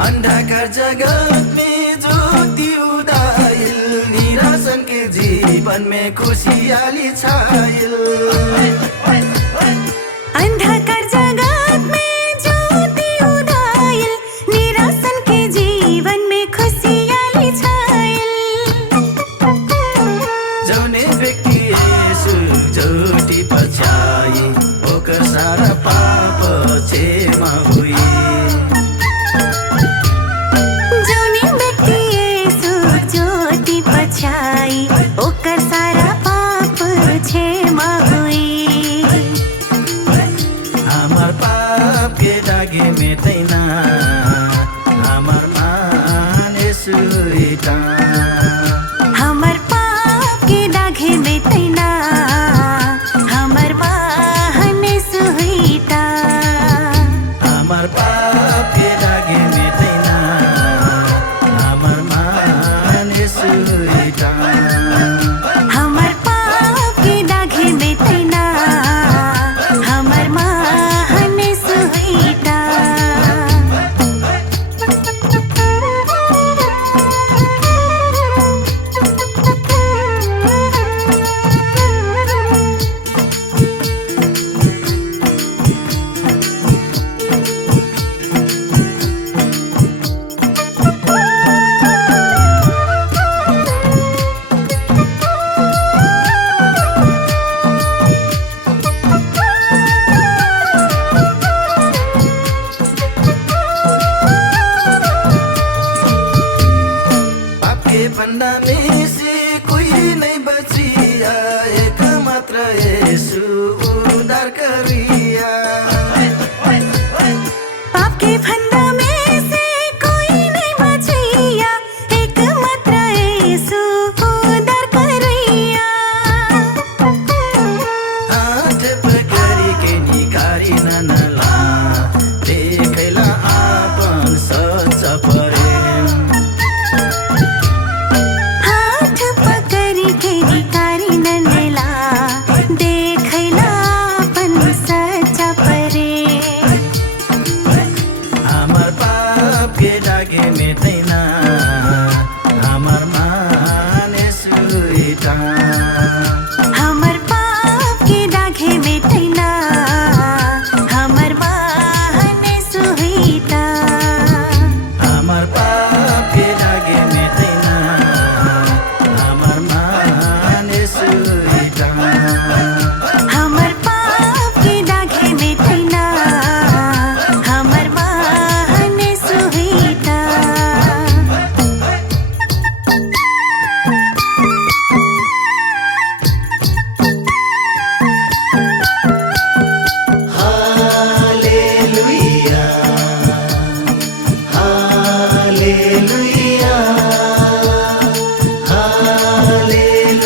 अंधकार जगत में ज्योति उदाइल, निराशन के जीवन में खुशहाली छाइल। अंधकार जगत में ज्योति उदाइल, निराशन के जीवन में खुशहाली छाइल। जौने व्यक्ति यीशु ज्योति पछाई, ओकर सारा पाप क्षमा हुई। ओकर सारा पाप क्षमा हुई। हमार पाप के दागे मेटैन, हमार मान यीशु हेटा। हमर पाप के दागे मेटैन, हमर मान यीशु हेटा। हमार पाप के दागे मेटैन, हमार मान यीशु हेटा। हमर पाप के दागे मेटैन, हमर मान यीशु हेटा। फंदा में से कोई नहीं बचिया, एक मात्र यीशु उद्धार करिया। पाप के फंदा में से कोई नहीं बचिया, एक मात्र यीशु उद्धार करिया। हाथ पकड़ी के निकारी ननला, देखैला आपन सच्चा प्रेम। हमार पाप के दागे मेटैन, हमार मान यीशु हेटा। हमर पाप के दागे मेटैन, हमर मान यीशु हेटा। हमार पाप के दागे मेटैन, हमार मान यीशु हेटा। हमर पाप के दागे मेटैन, हमर मान यीशु हेटा। Hallelujah, hallelujah, hallelujah,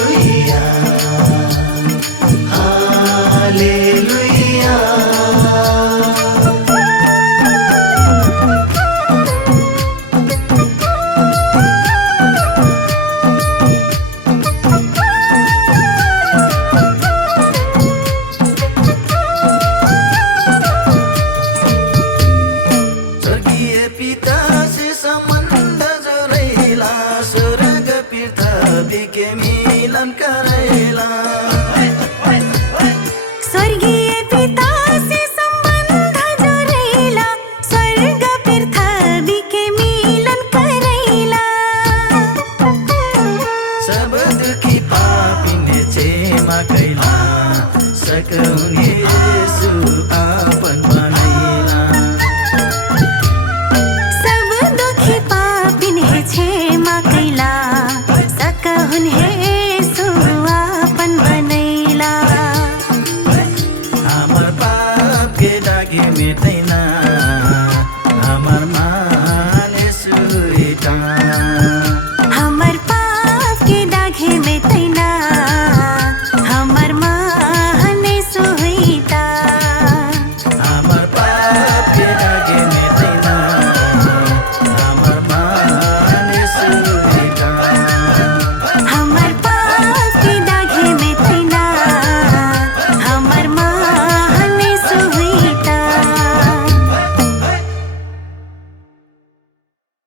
hallelujah. स्वर्गीय पिता से